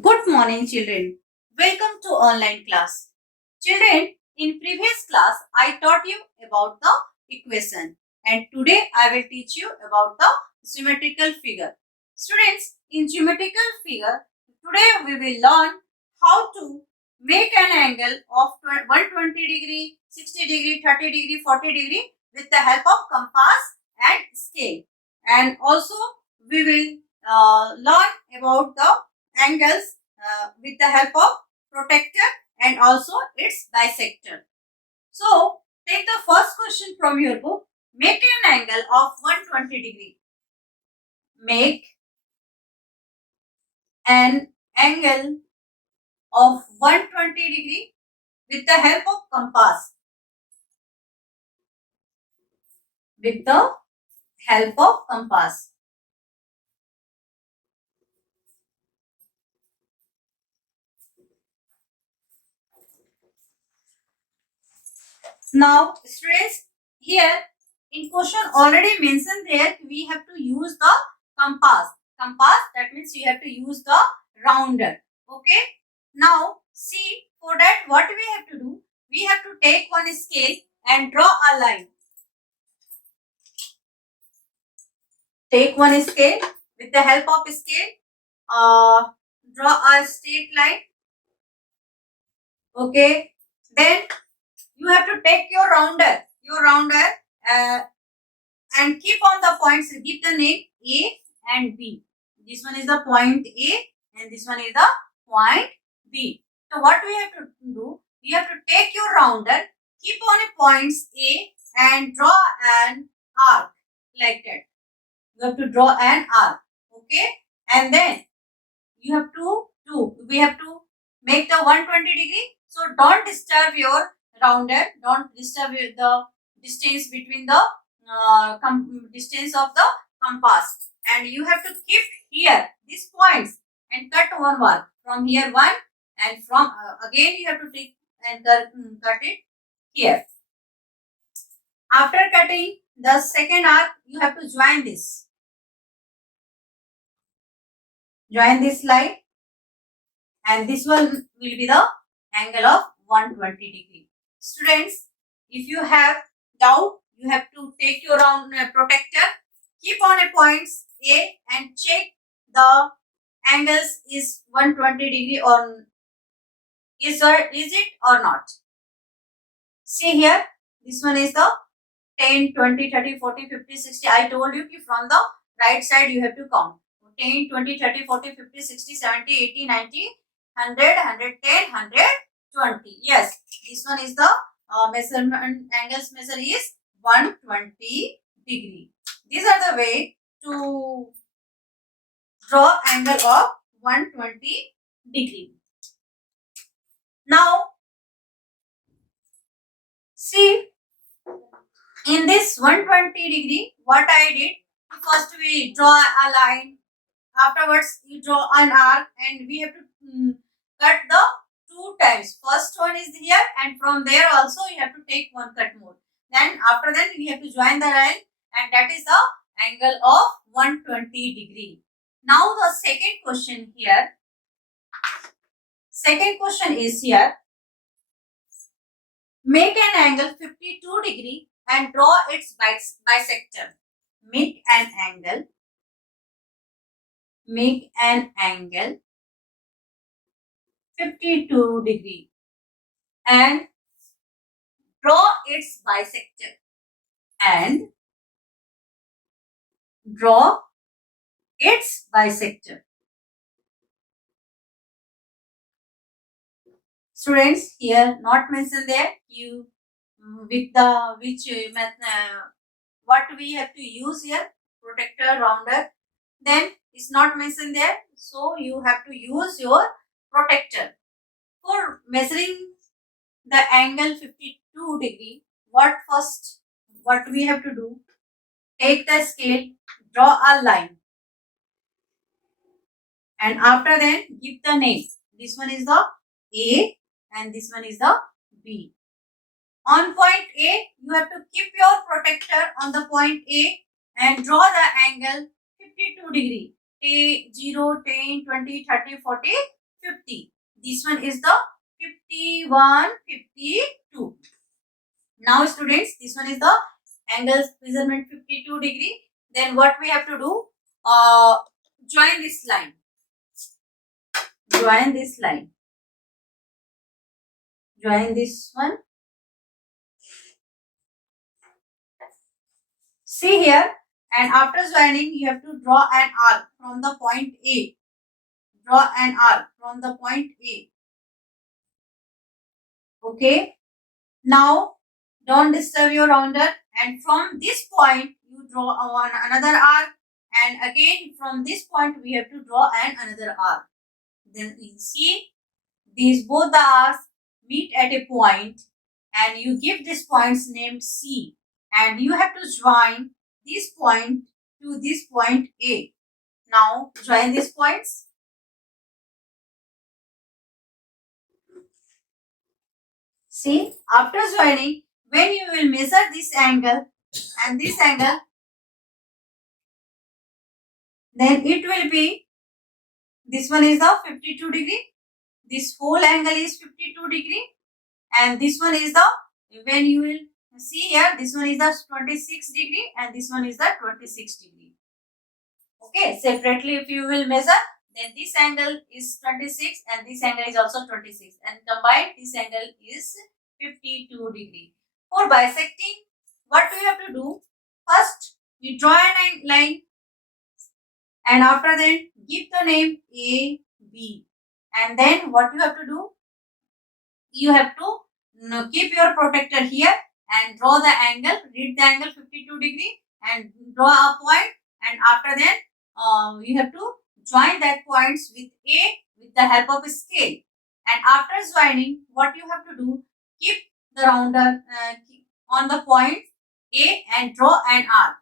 Good morning, children. Welcome to online class. Children, in previous class, I taught you about the equation and today I will teach you about the symmetrical figure. Students, in geometrical figure, today we will learn how to make an angle of 120 degree, 60 degree, 30 degree, 40 degree with the help of compass and scale. And also we will learn about the angles with the help of protractor and also its bisector. So, take the first question from your book. Make an angle of 120 degree. Make an angle of 120 degree with the help of compass. With the help of compass. Now, students, here in question already mentioned there we have to use the compass. Compass, that means you have to use the rounder. Okay. Now, see, for that what we have to do? We have to take one scale and draw a line. Take one scale with the help of scale. Draw a straight line. Okay. Then you have to take your rounder. And keep on the points, give the name A and B. This one is the point A and this one is the point B. So what we have to do, you have to take your rounder, keep on a points A and draw an arc like that. You have to draw an arc, okay? And then you have to do, we have to make the 120 degree. So don't disturb your rounder, don't disturb the distance between the distance of the compass, and you have to keep here these points and cut one mark from here one, and from again you have to take and cut it here. After cutting the second arc, you have to join this line, and this one will be the angle of 120 degree. Students, if you have doubt, you have to take your own protractor, keep on a points A and check the angles is 120 degree or is it or not. See here, this one is the 10, 20, 30, 40, 50, 60. I told you from the right side you have to count. 10, 20, 30, 40, 50, 60, 70, 80, 90, 100, 110, 120. Yes, this one is the measurement angles measure is 120 degree. These are the way to draw angle of 120 degree. Now, see, in this 120 degree, what I did, first we draw a line, afterwards you draw an arc, and we have to cut the two times. First one is here, and from there also you have to take one cut more. Then after that we have to join the line, and that is the angle of 120 degree. Now the second question here. Second question is here. Make an angle 52 degree and draw its bisector. Make an angle 52 degree and draw its bisector. And draw its bisector. Students, here not mentioned there, you with the which what we have to use here, protractor, rounder, then it's not mentioned there, so you have to use your protractor. For measuring the angle 52 degree, what we have to do, take the scale, draw a line, and after that give the name. This one is the A and this one is the B. On point A, you have to keep your protractor on the point A and draw the angle 52 degree. 0, 10, 20, 30, 40, 50. This one is the 51, 52. Now students, this one is the angle measurement 52 degree. Then what we have to do? Join this line. Join this line. Join this one. See here, and after joining, you have to draw an arc from the point A. Draw an arc from the point A. Okay. Now, don't disturb your rounder, and from this point, you draw another arc, and again from this point, we have to draw another arc. Then you see, these both the arcs meet at a point, and you give this points named C, and you have to join this point to this point A. Now join these points. See, after joining, when you will measure this angle and this angle, then it will be, this one is the 52 degree, this whole angle is 52 degree, and this one is the, when you will see here, this one is the 26 degree and this one is the 26 degree. Okay, separately if you will measure, then this angle is 26 and this angle is also 26, and combined this angle is 52 degree. For bisecting, what we have to do? First, you draw a line, and after that give the name A, B, and then what you have to do? You have to keep your protractor here and draw the angle, read the angle 52 degree and draw a point, and after that you have to join that points with A with the help of a scale, and after joining, what you have to do? Keep the rounder on the point A and draw an arc.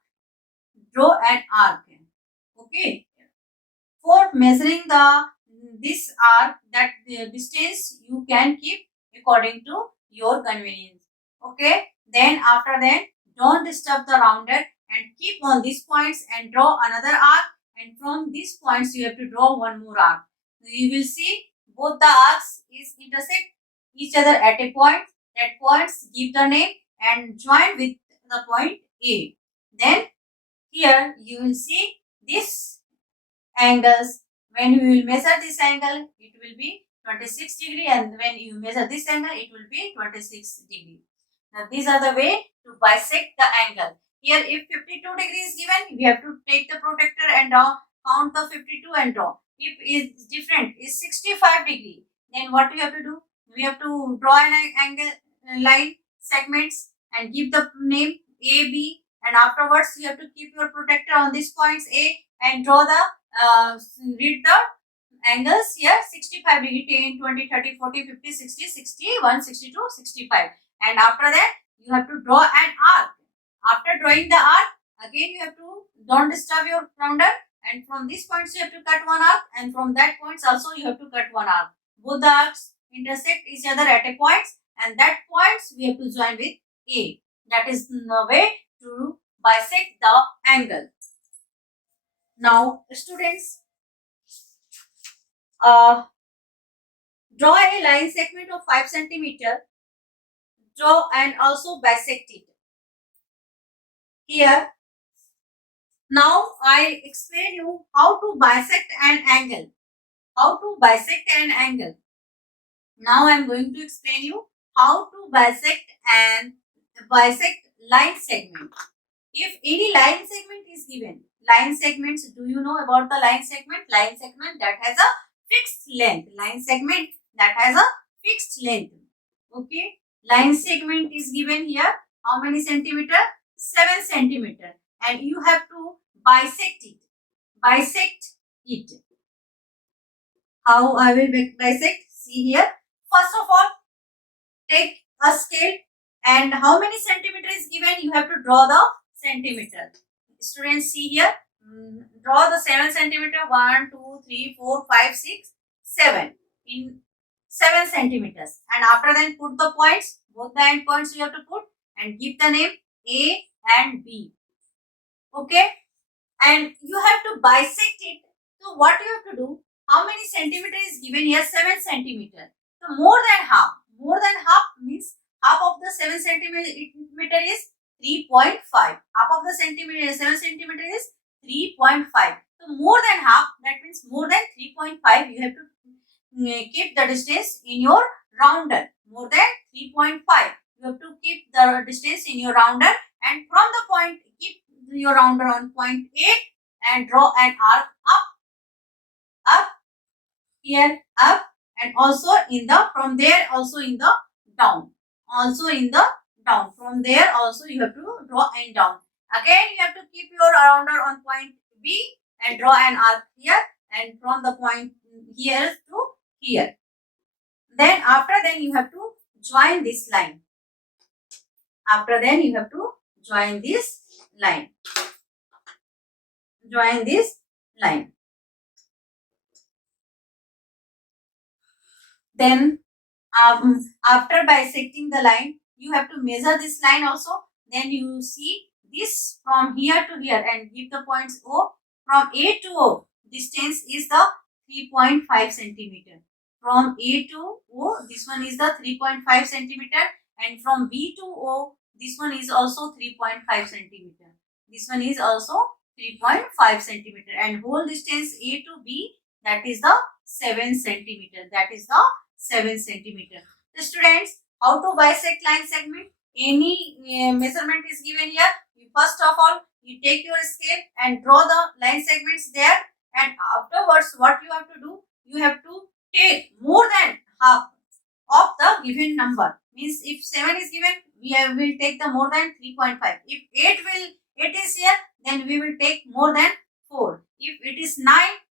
Draw an arc. Okay. For measuring this arc, that distance you can keep according to your convenience. Okay. Then after that, don't disturb the rounder and keep on these points and draw another arc, and from these points you have to draw one more arc. You will see both the arcs is intersect each other at a point. That points give the name and join with the point A. Then here you will see this angles. When you will measure this angle, it will be 26 degree, and when you measure this angle, it will be 26 degree. Now these are the way to bisect the angle. Here if 52 degree is given, we have to take the protractor and draw, count the 52 and draw. If is different, is 65 degree, then what we have to do? We have to draw an angle line segments and give the name A, B, and afterwards you have to keep your protractor on these points A and draw the read the angles here: 65 degree, 10, 20, 30, 40, 50, 60, 61, 62, 65. And after that, you have to draw an arc. After drawing the arc, again you have to, don't disturb your rounder, and from these points you have to cut one arc, and from that points also you have to cut one arc. Both the arcs intersect each other at a point, and that points we have to join with A. That is the way to bisect the angle. Now students, draw a line segment of 5 cm. Draw and also bisect it. Here, now I explain you how to bisect an angle. How to bisect an angle. Now I am going to explain you how to bisect line segment. If any line segment is given, line segments, do you know about the line segment? Line segment that has a fixed length. Line segment that has a fixed length. Okay. Line segment is given here. How many centimeter? 7 centimeter. And you have to bisect it. Bisect it. How I will bisect? See here. First of all, take a scale, and how many centimeter is given? You have to draw the centimeter. Students, see here. Draw the 7 centimeter. 1, 2, 3, 4, 5, 6, 7. In 7 centimeters. And after then put the points. Both the end points you have to put and give the name A and B. Okay. And you have to bisect it. So what you have to do? How many centimeter is given? given here 7 centimeter. So more than half means half of the 7 centimeter is 3.5. Half of the 7 centimeter is 3.5. So more than half, that means more than 3.5, you have to keep the distance in your rounder. More than 3.5, you have to keep the distance in your rounder, and from the point, keep your rounder on point A and draw an arc up here, up, and also in the, from there also in the down, also in the down, from there also you have to draw and down. Again you have to keep your rounder on point B and draw an arc here, and from the point here to here. Then after then you have to join this line. After then you have to join this line. Join this line. Then after bisecting the line, you have to measure this line also. Then you see this from here to here and give the points O. From A to O, distance is the 3.5 centimeter. From A to O, this one is the 3.5 centimeter, and from B to O, this one is also 3.5 centimeter. This one is also 3.5 centimeter, and whole distance A to B, that is the 7 centimeter. That is the 7 centimeter. The students, how to bisect line segment? Any measurement is given here. First of all, you take your scale and draw the line segments there, and afterwards what you have to do, you have to take more than half of the given number. Means if 7 is given, we will take the more than 3.5. If 8 is here, then we will take more than 4. If it is 9,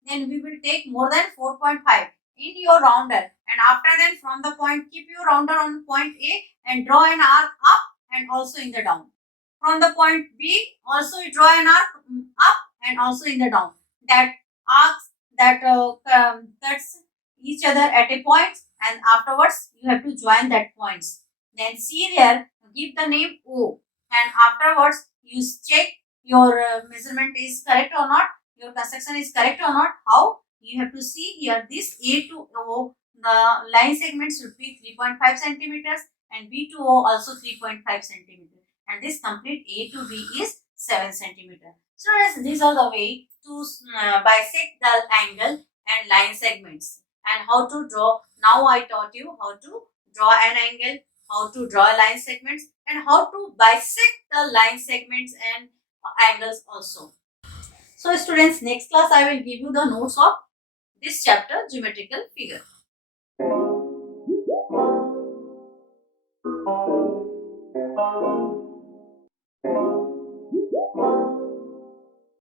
then we will take more than 4.5 in your rounder. And after then, from the point, keep your rounder on point A and draw an arc up and also in the down. From the point B, also you draw an arc up and also in the down. That arcs that cuts each other at a point, and afterwards you have to join that points. Then see here, give the name O, and afterwards you check your measurement is correct or not, your construction is correct or not. How? You have to see here, this A to O, the line segment should be 3.5 centimeters, and B to O also 3.5 centimeters, and this complete A to B is 7 centimeters. So these are the way to bisect the angle and line segments, and how to draw. Now I taught you how to draw an angle, how to draw line segments, and how to bisect the line segments and angles also. So students, next class I will give you the notes of this chapter, geometrical figure.